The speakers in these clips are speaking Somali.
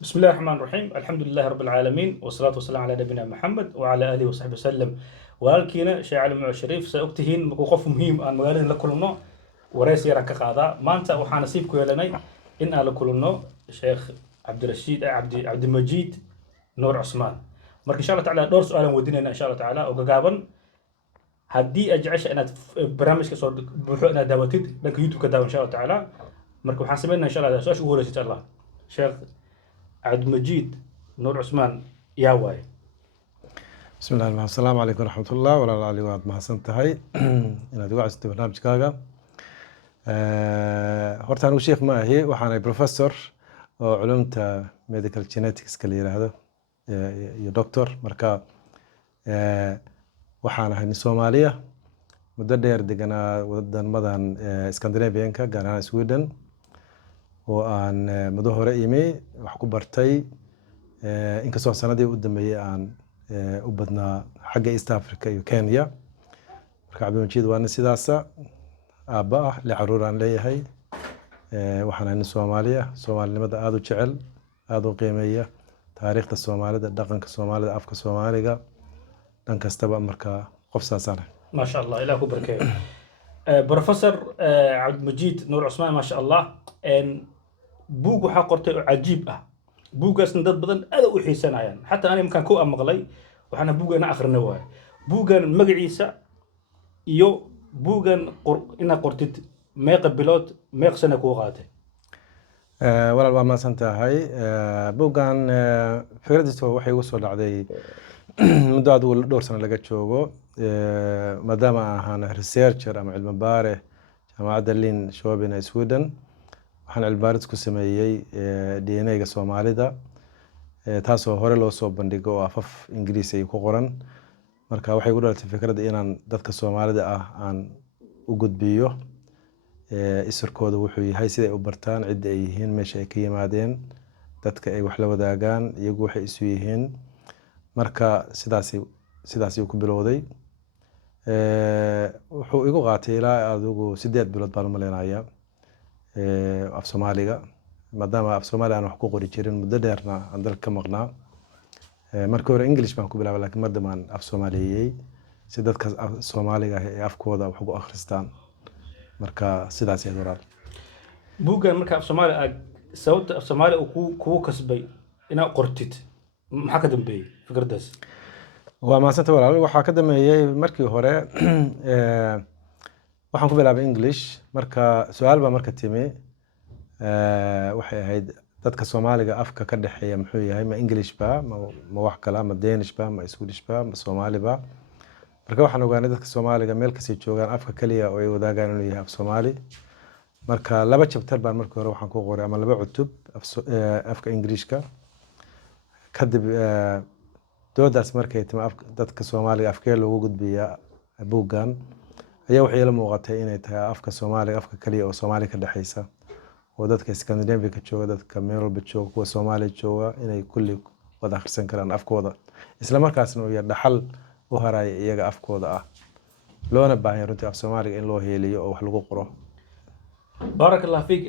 بسم الله الرحمن الرحيم الحمد لله رب العالمين والصلاة والسلام على نبينا محمد وعلى آله وصحبه وسلم walaalkiina sheekh cali muco shariif saa ogtihiin markuu qof muhiim aan magaalada la kulmno wareys yaraan ka qaadaa maanta waxaa nasiib ku yeelanay in aan la kulmno sheekh cabdimajiid nuur cusmaan marka insha allah tacaala dhowr su-aalaan weydiinayna insha allah tacaala oo gagaaban haddii aad jecesha inaad barnaamijka soo buuxo inaad daawatid dhanka youtube ka daawo insha allah tacaala marka waxaan sameynaa insha allah su-aasha ugu horeysa insha allah sheekh cabdimajiid nuur cusmaan yaa waaye بسم الله الرحمن الرحيم السلام عليكم ورحمة الله ولا علي وعد ما حسنتهاي إن أدوع است برنامج كاغا هرتان وشيخ ما هي وحنا بروفيسور علوم ميديكال جينيتكس كليرا هذا يا دكتور مركا وحنا هني سوماليا مدة دير دقنا ودن مدن اسكندنافيانكا غانا سويدن وأن مدهورة إيمي وحكو برتاي إنك سو سنة دي قدامي أن u badnaa xagga East Africa iyo Kenya marka Cabdimajiid waana sidaasa aabba ah la caruur aan leeyahay waxaan ahay Soomaaliya Soomaalinimada aad u jecel aad u qiimeeya taariikhda Soomaalida dhaqanka Soomaalida afka Soomaaliga dhan kastaba marka qof saasana ما شاء الله إله كبركه بروفيسور عبد المجيد نور عثمان ما شاء الله إن بوق حقرته عجيب بوق أصلا ضد بدن هذا وحيسنا يعني حتى أنا يمكن كو أمغلي وحنا بوق أنا آخر نواه بوق مجلسة يو بوق إن قرتت ما يقبلات ما يقسنا كوغاته ولا ما سنتهاي بوغان فكرته waxay ugu soo dhacday muddo aad u dhowr sano laga joogo maadaama aan researcher ama cilmi baare jaamacadda Lin Shoben ee Sweden waxaan cilmi baaris ku sameeyay DNA-ga Soomaalida taasoo hore loo soo bandhigo oo afaf Ingiriisi ay ku qoran marka waxay u dhalatay fikradda inaan dadka Soomaalida ah aan u gudbiyo isirkooda wuxuu yahay sida ay u bartaan cidda ay yihiin meesha ay ka yimaadeen dadka ay wax la wadaagaan iyagu waxay isu yihiin marka sidaas uu ku bilowday wuxuu igu qaatay ilaa adigu 8 bilood baan u maleynayaa af Soomaaliga maadaama af Soomaali aan wax ku qori jirin muddo dheerna aan dalka ka maqnaa markii hore English baan ku bilaabay laakiin marda maan af Soomaaliyay si dadka Soomaaliga ay afkooda wax ugu akhristaan marka sidaas ay dooraan buuggan marka af Soomaali sababta af Soomaali uu ku kasbay inaad qortid maxaa ka dambeeyay fikradaas waa maasanta walaal waxa ka dambeeyay markii hore waxaan ku bilaabay English marka su'aal baa marka timi waxay ahayd dadka Soomaaliga afka ka dhaxeeya muxuu yahay ma English ba ma wax kale ma Danish ba ma Swedish ba ma Soomaali ba marka waxaan ogaanay dadka Soomaaliga meel kasta joogaan afka kaliya oo ay wadaagaan inuu yahay af Soomaali marka laba chapter baan markii hore waxaan ku qoray ama laba cutub afka Ingiriiska kadib doodaas markay timi dadka Soomaaliga afkee loogu gudbiyaa buuggan ayaa waxay la muuqatay inay tahay afka Soomaaliga afka kaliya oo Soomaali ka dhaxaysa oo dadka Scandinavia ka jooga dadka meel walba jooga kuwa Soomaali jooga inay kulli wada akhrisan karaan afkooda isla markaasna uu yahay dhaxal u haray iyaga afkooda ah loona baahan runtii af Soomaaliga in loo heeliyo oo wax lagu qoro بارك الله فيك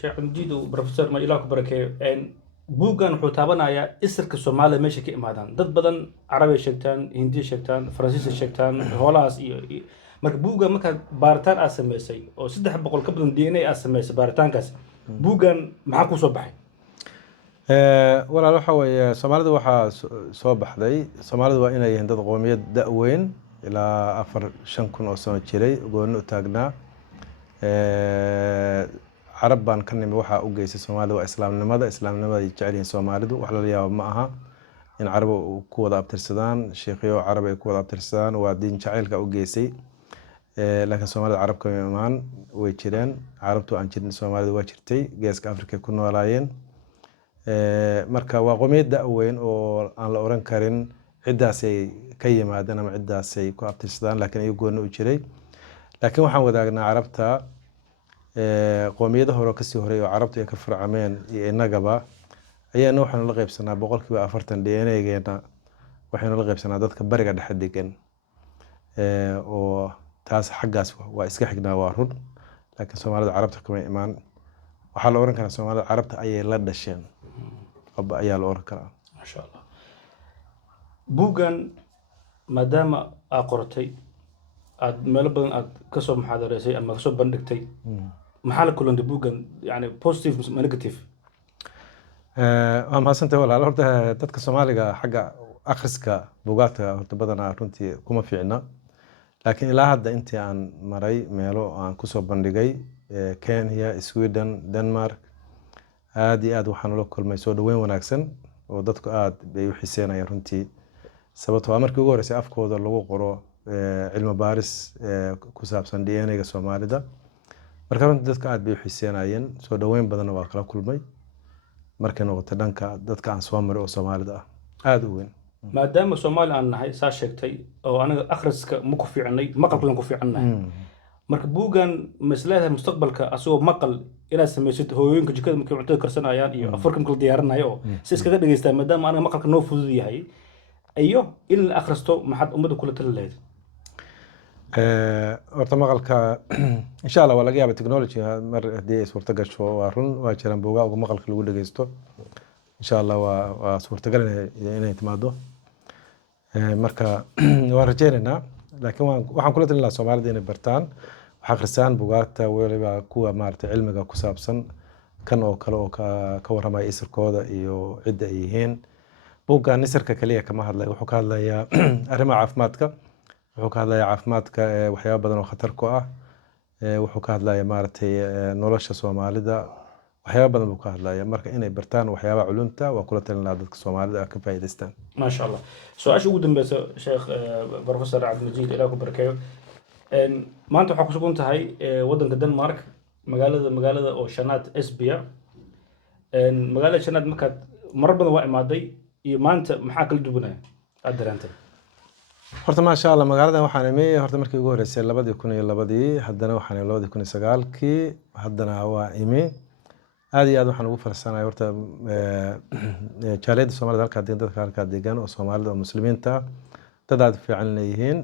شيخ مجيد وبروفيسور ما إله كبركه إن بوغان wuxuu taabanayaa isirka Soomaaliya meesha ka imaadaan dad badan Carabi sheegtaan Hindi sheegtaan Faransiis sheegtaan hoolaas iyo marka buuggan marka baaritaan aad sameysay oo 300 ka badan DNA aad sameysay baaritaankaas buuggan maxaa ku soo baxay walaal waxa weeye Soomaalida waxa soo baxday Soomaalidu waa inay yihiin dad qoomiyad da'weyn ilaa 4-5 kun oo sano jiray gooni u taagnaa عرب بان كان waxa u geysay Soomaalidu waa islaamnimada ay jecel yihiin Soomaalidu wax la yaabo ma aha in Carab ku wada abtirsadaan sheekhiyo Carab ay ku wada abtirsadaan waa diin jaceylka u geysay laakiin Soomaalida Carabka imaan way jireen Carabtu aan jirin Soomaalidu waa jirtay geeska Afrika ku noolaayeen marka waa qomiyad weyn oo aan la oran karin cidaas ay ka yimaadeen ama cidaas ay ku abtirsadaan laakiin ay gooni u jiray laakiin waxaan wadaagnaa Carabta qoomiyada hore ka sii horeeyay oo Carabta ay ka farcameen iyo inagaba ayaana waxaan la qaybsanaa 40% DNA-geena waxaan la qaybsanaa dadka bariga dhexe degan oo taas xaggaas waa iska xignaa waa run laakiin Soomaalida Carabta kama imaan waxaa la oran karaa Soomaalida Carabta ayay la dhasheen ayaa la oran karaa. ما شاء الله بوغان مادام أقرتي أد ملبن أد كسب محاضرة أما كسب بندقتي محل كلن بوغان يعني بوزيتيف ما نيجاتيف waa mahadsantahay walaal. horta dadka Soomaaliga xagga akhriska buugaagta horta badanaa runtii kuma fiicna, laakiin ilaa hadda intii aan maray meelo aan kusoo bandhigay Kenya, Sweden, Denmark, aad iyo aad waxaan la kulmay soo dhaweyn wanaagsan oo dadku aad bay u xiiseynayaan runtii. sababtoo ah markii ugu horeysay afkooda lagu qoro cilmi baaris ku saabsan DNA-ga Soomaalida, marka runtii dadka aad bay u xiiseynayeen, soo dhaweyn badan waa kala kulmay markay noqoto dhanka dadka aan soo maray oo Soomaalida ah aad u weyn. maadaama Soomaali aan nahay saa sheegtay oo anaga akhriska ma ku fiicnay maqalkan ku fiicanahay marka buugan maslaha mustaqbalka asoo maqal ila sameeysid hooyooyinka jikada markay cuntada karsanayaan iyo afarkan kala diyaarinayo si iskaga dhageystaa maadaama anaga maqalka noo fudud yahay iyo in la akhristo maxad umada kula talaleed horta maqalka insha Allah waa laga yaabaa technology mar hadii ay suurta gasho waa run waa jiraan buugaag maqalka lagu dhageysto insha Allah waa suurtagal inay timaado marka waan rajaynaynaa, laakiin waxaan kula talin lahaa Soomaalida inay bartaan wax akhrisaan buugaagta waliba kuwa maartay cilmiga ku saabsan kan oo kale oo ka waramay isirkooda iyo cid ay yihiin. buuggan isirka kaliya kama hadlayo, wuxuu ka hadlayaa arrimaha caafimaadka, wuxuu ka hadlayaa caafimaadka waxyaabo badan oo khatar ku ah, wuxuu ka hadlayaa maartay nolosha Soomaalida waxyaabo badan buu ka hadlayaa. marka inay bartaan waxyaabaha culumta waa kula talin lahaa dadka Soomaalida ka faa'iideystaan. ما شاء الله سؤال ugu dambaysa sheekh professor Cabdimajid ilaa ku barkeeyo maanta waxa ku sugan tahay wadanka Denmark magaalada oo shanaad Esbjerg magaalada shanaad markaad marar badan waa imaaday iyo maanta maxaa kala duwanaya aad dareentay? horta ma sha Allah magaaladan waxaan imay horta markii ugu horeysay 2002 haddana waxaan 2009kii haddana waa imay aad iyo aad waxaan ugu faraxsanahay horta jaaliyada Soomaalida halka dadka halka deegaan oo Soomaalida oo muslimiinta dad aad fiican leeyihiin.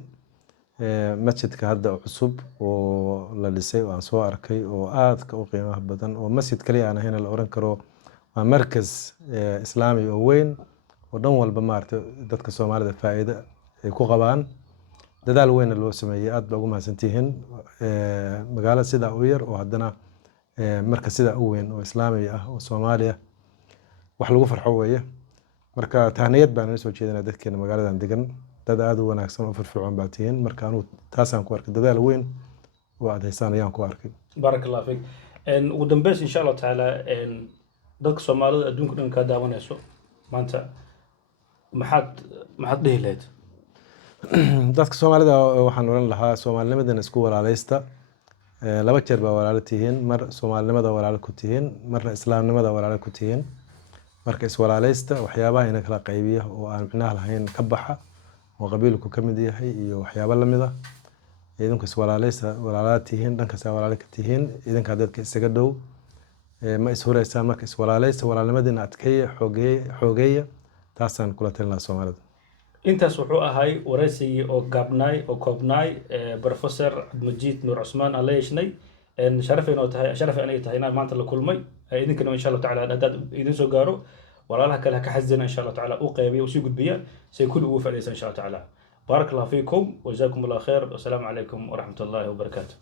masjidka hadda cusub oo la dhisay oo aan soo arkay oo aad ka u qiimo badan oo masjid kaliya aan ahayn la oran karo waa markas islaami oo weyn oo dhan walba maartay dadka Soomaalida faa'iido ay ku qabaan, dadaal weyn loo sameeyay. aad baa ugu mahadsantihiin magaalada sida u yar oo haddana marka sida u weyn oo islaami ah oo Soomaaliya wax lagu farxo weeye. marka tahniyad baan soo jeedinaa dadkeena magaaladan degan, dad aad u wanaagsan oo firfircoon baa tihiin. marka anu taasaan ku arkay dadaal weyn oo aad haysaan ayaan ku arkay. barakallahu fiik ugu dambeys insha Allah taala dadka Soomaalida adduunka dhan ka daawanayso maanta maxaad dhihi lahayd? dadka Soomaalida waxaan oran lahaa Soomaalinimadan isku walaaleysta. laba jeer baa walaalo tihiin, mar Soomaalinimada walaalo ku tihiin, marna Islaamnimada walaalo ku tihiin. marka iswalaaleysta waxyaabaha ina kala qaybiya oo aan macnaha lahayn ka baxa oo qabiilku ka mid yahay iyo waxyaabo la mid ah. idinku iswalaaleysta walaalada tihiin, dhankaas walaalo ka tihiin, idinka dadka isaga dhow ma ishureysaan. marka iswalaaleysta walaalnimadina adkeeya xoogeeya taasaan kula talinayaa Soomaalida. intaas wuxuu ahay waraysigii oo gaabnaay oo koobnaay professor Cabdimajid Nuur Cusmaan aan la yeeshnay sharafeen oo tahay sharafeen ay tahay inaan maanta la kulmay idinkana insha Allah taala hadaad idin soo gaaro walaalaha kale ka xasdina insha Allah taala u qeybiyo oo sii gudbiya say kullu ugu faa'iideysan insha Allah taala. barakallahu fiikum wa jazakumullahu khair wa salaamu alaykum wa rahmatullahi wa barakatuh.